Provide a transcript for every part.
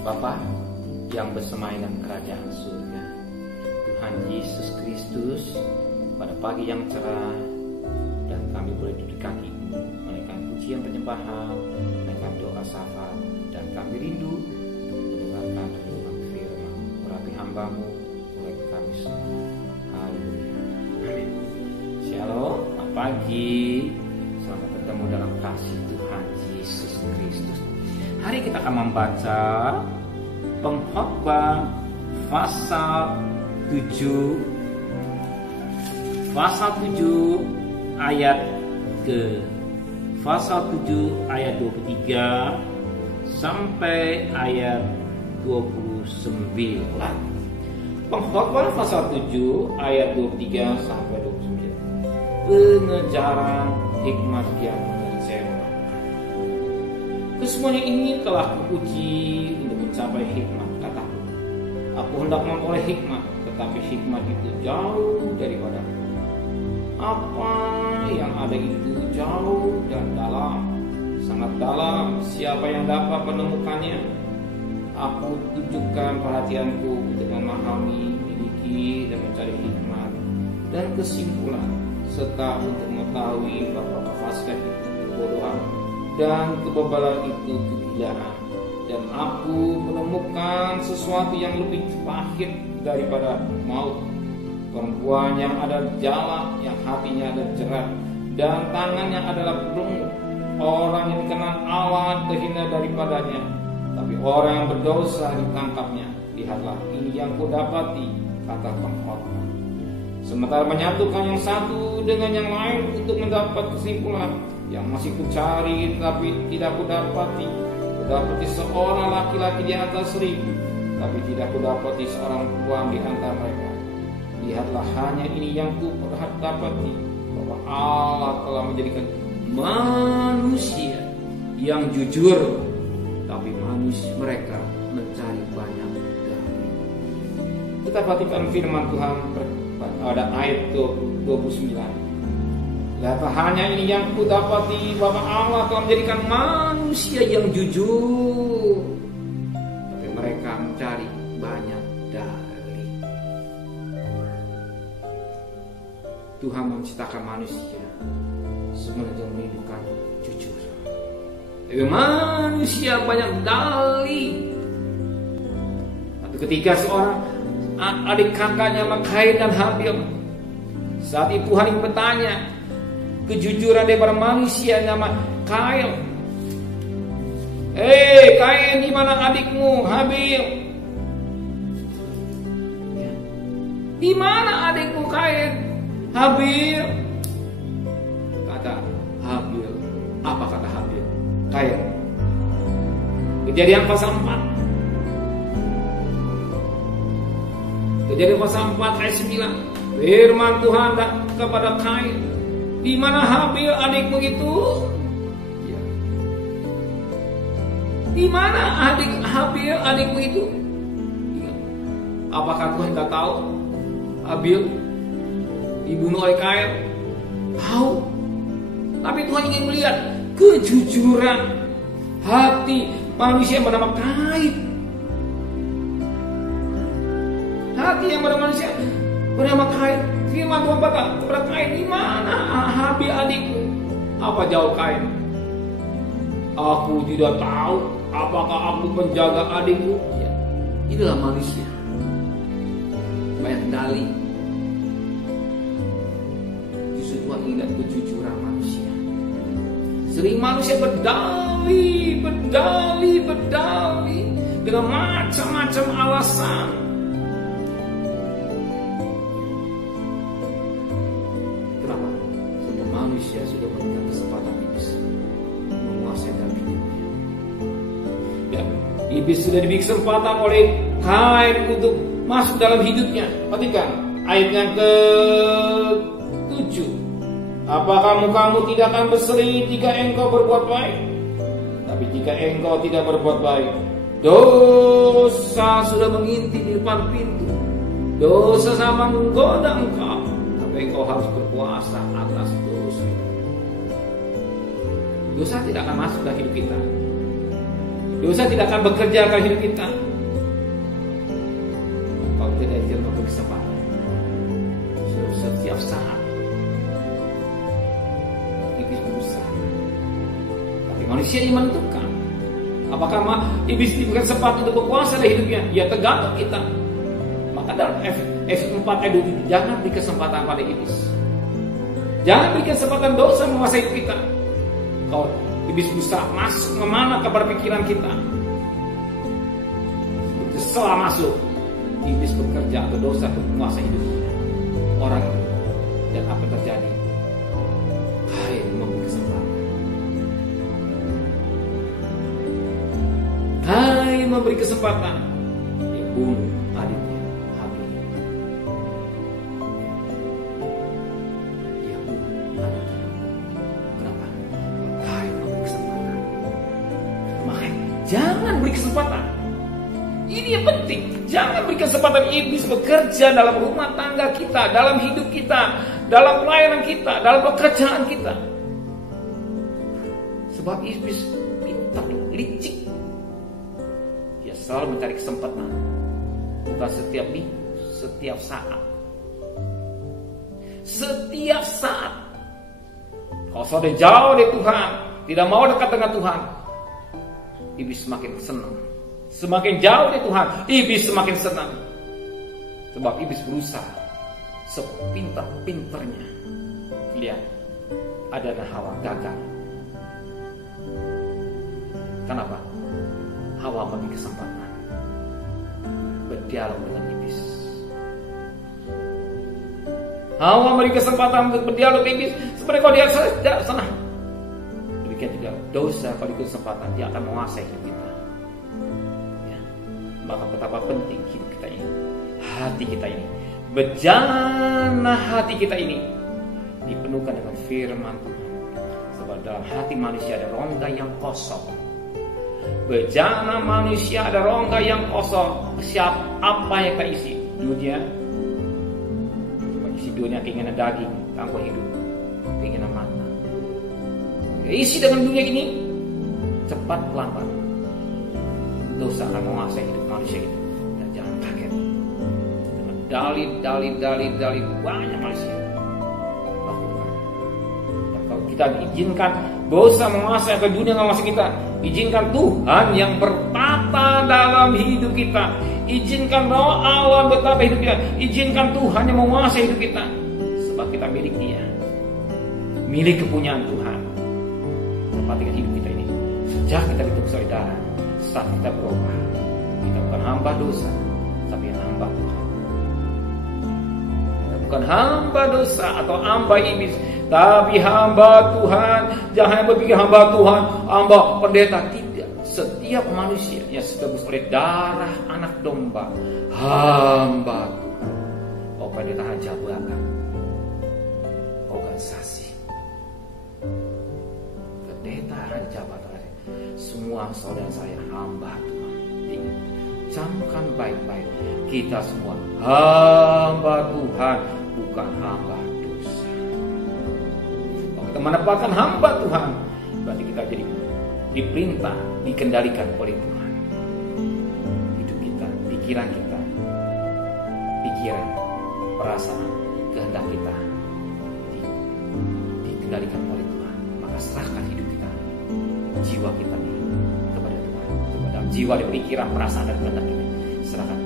Bapa yang bersemayam kerajaan surga, Tuhan Yesus Kristus, pada pagi yang cerah dan kami boleh duduk di kaki-Mu, menaikkan pujian penyembahan, menaikkan doa syafaat, dan kami rindu untuk mendengarkan renungan firman. Urapi hamba-Mu mulai kami semua. Haleluya. Amin. Shalom, selamat pagi. Selamat bertemu dalam kasih Tuhan Yesus Kristus. Hari kita akan membaca Pengkhotbah pasal 7 ayat 23 sampai ayat 29. Pengkhotbah pasal 7 ayat 23 sampai 29. Pengejaran hikmat yang mengecewakan. Kesemuanya ini telah kupuji untuk mencapai hikmat, kataku. Aku hendak memperoleh hikmat, tetapi hikmat itu jauh daripada. Apa yang ada itu jauh dan dalam, sangat dalam. Siapa yang dapat menemukannya? Aku tunjukkan perhatianku untuk memahami, memiliki dan mencari hikmat dan kesimpulan, serta untuk mengetahui bahwa kefasikan itu kebodohan dan kebebalan itu kegilaan. Dan aku menemukan sesuatu yang lebih pahit daripada maut, perempuan yang ada jala, yang hatinya ada jerat, dan tangannya adalah belenggu. Orang yang dikenal Allah terhina daripadanya, tapi orang yang berdosa ditangkapnya. Lihatlah, ini yang kudapati, kata pengkhotbah. Sementara menyatukan yang satu dengan yang lain untuk mendapat kesimpulan, yang masih kucari tapi tidak kudapati. Kudapati seorang laki-laki di atas 1.000, tapi tidak kudapati seorang perempuan di antara mereka. Lihatlah, hanya ini yang kudapati, bahwa Allah telah menjadikan manusia yang jujur, tapi manusia mereka mencari banyak dalil. Kita perhatikan firman Tuhan pada ayat 29. Lihatlah, hanya ini yang kudapati, bahwa Allah telah menjadikan manusia yang jujur, tapi mereka mencari banyak dalil. Tuhan menciptakan manusia sebenarnya menimbulkan jujur, tapi manusia banyak dalil. Tapi ketika seorang adik kakaknya Kain dan Habil, saat itu Tuhan ingin bertanya kejujuran daripada manusia nama Kain. Kain, di mana adikmu Habil? Di mana adikmu Kain? Habil. Kata Habil. Apa kata Habil? Kain. Kejadian pasal 4. Kejadian pasal 4 ayat 9. Firman Tuhan kepada Kain, di mana Habil adikmu itu? Ya. Di mana Habil adikmu itu? Ya. Apakah Tuhan tidak tahu Habil dibunuh oleh Kain? Tahu. Tapi Tuhan ingin melihat kejujuran hati manusia yang bernama Kain. Hati yang bernama manusia bernama Kain. Firman Tuhan berkata kepada Kain, di mana Habil adikmu? Apa jawab Kain? Aku tidak tahu. Apakah aku penjaga adikmu? Ya, inilah manusia. Banyak dalih. Justru Tuhan ingin lihat kejujuran manusia. Sering manusia berdalih dengan macam-macam alasan. Manusia sudah memberikan kesempatan iblis menguasai dalam hidupnya. Dan iblis sudah diberi kesempatan oleh Kain untuk masuk dalam hidupnya. Perhatikan ayat yang ke-7. Apakah kamu tidak akan berseri jika engkau berbuat baik? Tapi jika engkau tidak berbuat baik, dosa sudah mengintip di depan pintu. Dosa sama menggoda engkau, tapi engkau harus berpuasa atas dosa. Dosa tidak akan masuk dalam hidup kita. Dosa tidak akan bekerja dalam hidup kita kalau tidak memberi kesempatan. Setiap saat iblis berusaha, tapi manusia yang menentukan apakah iblis diberikan kesempatan untuk berkuasa dalam hidupnya. Ya tergantung kita. Maka dalam Efesus 4 ayat 27, jangan beri kesempatan pada iblis. Jangan beri kesempatan dosa menguasai hidup kita. Kalau iblis berusaha masuk kemana kepada pikiran kita, setelah masuk, iblis bekerja atau dosa untuk menguasai hidup orang. Dan apa yang terjadi? Kain memberi kesempatan. Kain memberi kesempatan. Dia bunuh adiknya Habil. Dia bunuh adiknya. Kenapa? Kain memberi kesempatan. Makanya jangan beri kesempatan. Ini yang penting. Jangan beri kesempatan iblis bekerja dalam rumah tangga kita, dalam hidup kita, dalam pelayanan kita, dalam pekerjaan kita. Sebab iblis pintar, licik. Dia selalu mencari kesempatan. Bukan setiap minggu, setiap saat. Setiap saat. Kalau sudah jauh dari Tuhan, tidak mau dekat dengan Tuhan, iblis semakin senang. Semakin jauh dari Tuhan, iblis semakin senang. Sebab iblis berusaha sepintar-pintarnya. Lihat, Adam dan Hawa gagal. Kenapa? Hawa memberi kesempatan berdialog dengan iblis. Hawa memberi kesempatan untuk berdialog dengan iblis. Sebenarnya kalau dia tidak senang. Demikian juga dosa, kalau diberi kesempatan dia akan menguasai hidup kita. Maka betapa penting hidup kita ini, hati kita ini, bejana hati kita ini dipenuhkan dengan firman Tuhan. Sebab dalam hati manusia ada rongga yang kosong. Bejana manusia ada rongga yang kosong. Siap apa yang kita isi? Dunia. Isi dunia keinginan daging, tanpa hidup, keinginan mata. Isi dengan dunia ini, cepat lambat dosa akan menguasai hidup manusia itu. Dan jangan kaget dengan dalil banyak manusia lakukan. Dan kalau kita izinkan dosa menguasai, atau dunia menguasai kita, izinkan Tuhan yang bertata dalam hidup kita, izinkan Roh Allah bertata hidup kita, izinkan Tuhan yang menguasai hidup kita. Sebab kita milik Dia, milik kepunyaan Tuhan. Perhatikan hidup kita ini. Sejak kita ditebus oleh darah, saat kita berubah, kita bukan hamba dosa, tapi hamba Tuhan. Kita bukan hamba dosa atau hamba iblis, tapi hamba Tuhan. Jangan berpikir hamba Tuhan, hamba pendeta. Tidak. Setiap manusia yang ditebus oleh darah anak domba, hamba Tuhan. Oh, pendeta jabatan, organisasi, pendeta jabatan. Semua saudara saya hamba Tuhan. Ingat, camkan baik-baik. Kita semua hamba Tuhan, bukan hamba dosa. Kalau kita menempatkan hamba Tuhan, berarti kita jadi diperintah, dikendalikan oleh Tuhan. Hidup kita, pikiran, perasaan, kehendak kita dikendalikan oleh Tuhan. Maka serahkan hidup kita, jiwa kita kepada Tuhan, kepada jiwa dan pikiran, perasaan dan kehendak kita. Serahkan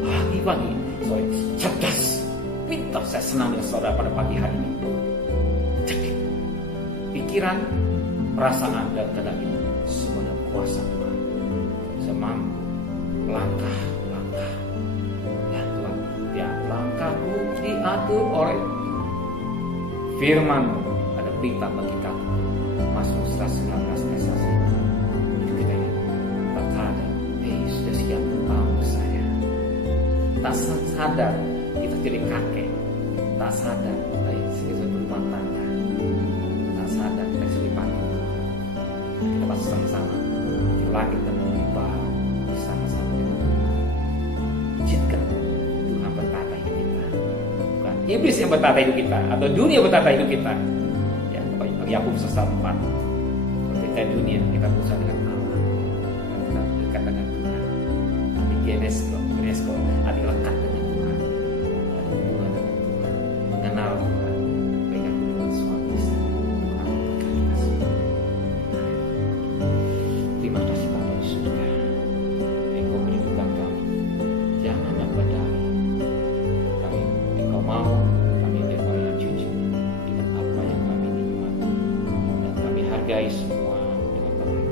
pagi-pagi, soal cerdas, pintar. Saya senang dengan saudara pada pagi hari ini. Cerdik, pikiran, perasaan dan kehendak kita semua dalam kuasa Tuhan. Saya mampu langkah. Ya Tuhan, ya langkahku diatur oleh firman-Mu. Ada perintah bagi kami. Mazmur 119 ayat 1. Itu kita ini tak sadar, sudah siap tahu saya. Tak sadar kita jadi kakek. Tak sadar kita berumah tangga. Tak sadar kita selipati. Kita pasti sama-sama di langit dan bumi baru bersama-sama dengan Tuhan. Izinkan Tuhan bertata hidup kita, bukan iblis yang bertata hidup kita atau dunia bertata hidup kita. Yakobus 4. Kita dunia, kita berusaha dengan Allah. Dan UNESCO arti lekat dengan Tuhan, ada hubungan dengan Tuhan, mengenal Tuhan, berikan hubungan suami istri. Tuhan memberkati kasih. Terima kasih Bapa di surga, Engkau menunjukkan kami jangan yang berdalih. Kami, Engkau mau kami menjadi orang yang jujur dengan apa yang kami nikmati dan kami hargai semua dengan baik.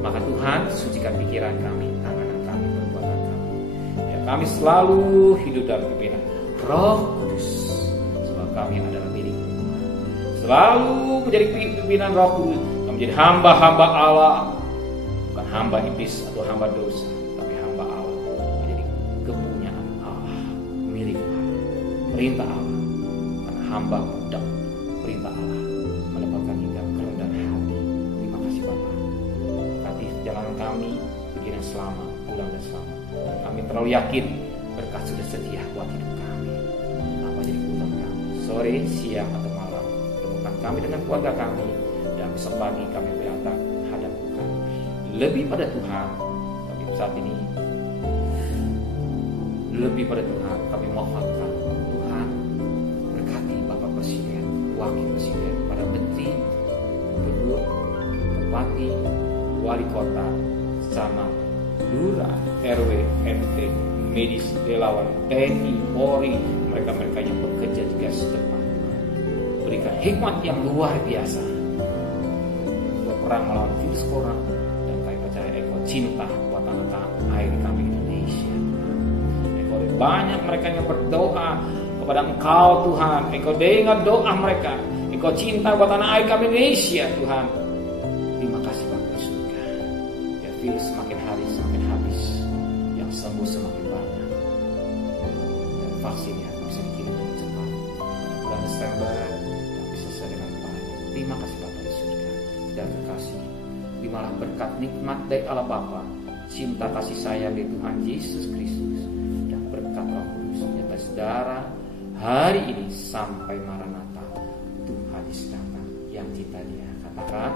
Maka Tuhan, sucikan pikiran kami, tangan kami, perbuatan kami. Ya, kami selalu hidup dalam pimpinan Roh Kudus, sebab kami adalah milik Tuhan. Selalu menjadi pimpinan Roh Kudus, kami menjadi hamba-hamba Allah, bukan hamba iblis atau hamba dosa, tapi hamba Allah, menjadi kepunyaan Allah, milik Allah, perintah Allah. Karena hamba budak perintah Allah, mendapatkan hingga kerendahan hati. Terima kasih Bapa. Berkati jalan kami, pikiran selamat, pulang dan selamat. Dan kami terlalu yakin berkat sudah setia buat hidup kami. Apa jadi kebutuhan kami, sore, siang atau malam, temukan kami dengan keluarga kami, dan besok pagi kami datang hadap Tuhan. Lebih pada Tuhan, tapi saat ini lebih pada Tuhan, kami mohonkan Tuhan berkati Bapak Presiden, Wakil Presiden, para menteri, gubernur, bupati, wali kota, camat, lurah, RW, MT, medis, relawan, TNI, Polri, mereka-mereka yang bekerja di garis depan. Berikan hikmat yang luar biasa berperang melawan virus corona, dan kami percaya Engkau cinta buat tanah air kami Indonesia. Engkau banyak mereka yang berdoa kepada Engkau Tuhan. Engkau dengar doa mereka. Engkau cinta buat tanah air kami Indonesia Tuhan. Terima kasih Bapa di surga. Ya, virus semakin hari semakin habis, yang sembuh semakin banyak, dan vaksinnya bisa dikirim dengan cepat. Bulan Desember dan bisa selesai dengan baik. Terima kasih Bapa di surga. Dan terkasih, terimalah berkat nikmat dari Allah Bapa, cinta kasih sayang dari Tuhan Yesus Kristus, dan berkat Roh Kudus nyata saudara hari ini sampai Maranatha. Tuhan Yesus datang, yang cinta Dia. Katakan